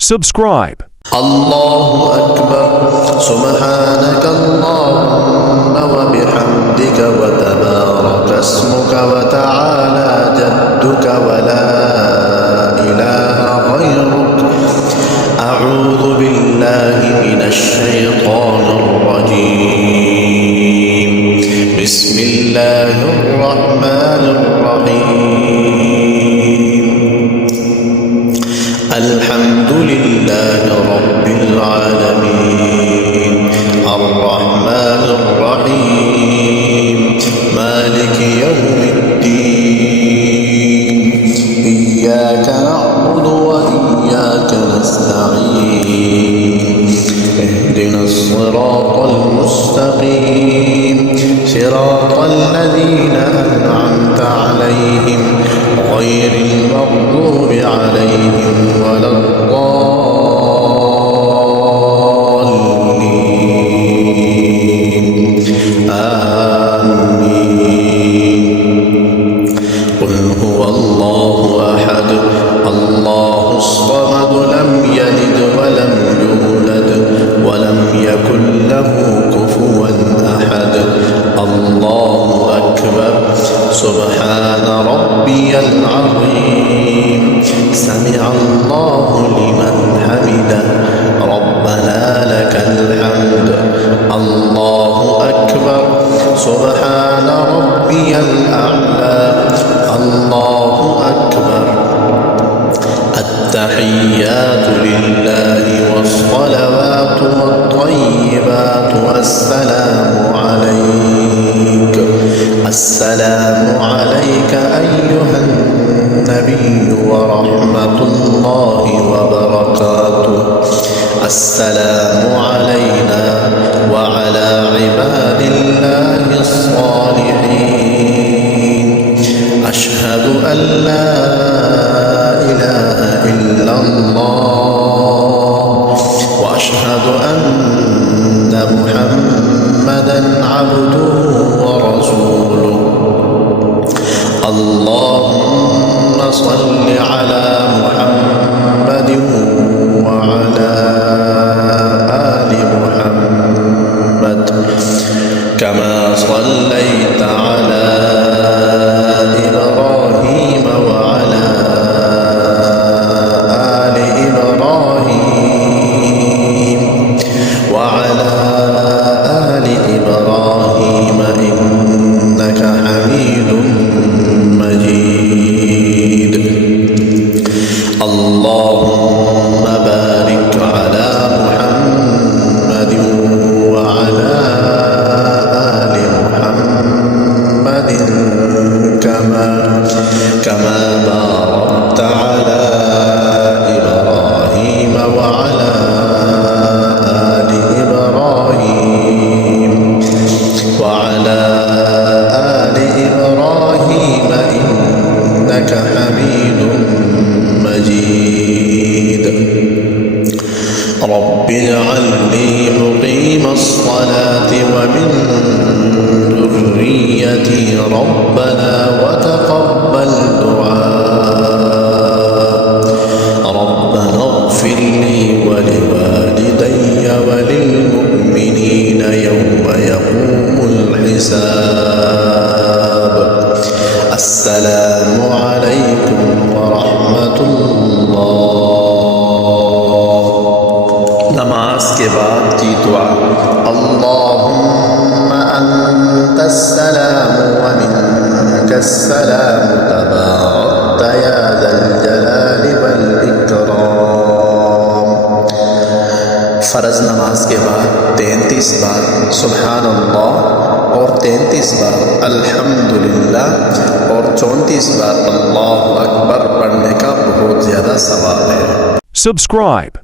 Subscribe. الله أكبر سبحانك اللهم وبحمدك وتبارك اسمك وتعالى جدك ولا إله غيرك أعوذ بالله من الشيطان الرجيم بسم الله الرحمن الرحيم الحمد لله رب العالمين الرحمن الرحيم مالك يوم الدين إياك نعبد وإياك نستعين اهدنا الصراط المستقيم صراط الذين أنعمت عليهم غير المغضوب عليهم ولا الضالين آمين قل هو الله أحد الله الصمد لم يلد ولم يولد ولم يكن له كفوا أحد الله أكبر سبحان ربي العظيم سمع الله لمن حمده ربنا لك الحمد الله أكبر سبحان ربي الأعلى الله أكبر التحيات لله والصلوات والطيبات السلام عليك أيها النبي ورحمة الله وبركاته السلام علينا وعلى عباد الله الصالحين أشهد أن لا إله إلا الله وأشهد أن محمدا عبده ورسوله اللهم صل على محمد وعلى آل محمد كما صليت على إبراهيم وعلى آل إبراهيم وعلى آل إبراهيم إنك حميد مجيد اللهم بارك على محمد وعلى آل محمد كما باركت على إبراهيم وعلى آل إبراهيم وعلى آل إبراهيم إنك حميد مجيد رب اجعلني مقيم الصلاة ومن ذريتي ربنا وتقبل دعاء ربنا اغفر لي ولوالدي وللمؤمنين يوم يقوم الحساب السلام عليكم ورحمة الله नमाज के बाद की दुआ اللهم أنت السلام ومنك السلام تباركت يا ذا الجلال والإكرام फ़र्ज नमाज के बाद 33 बार सुभान अल्लाह और 33 बार अल्हम्दुलिल्लाह और 34 बार अल्लाह अकबर पढ़ने का बहुत ज़्यादा सवाब है। Subscribe.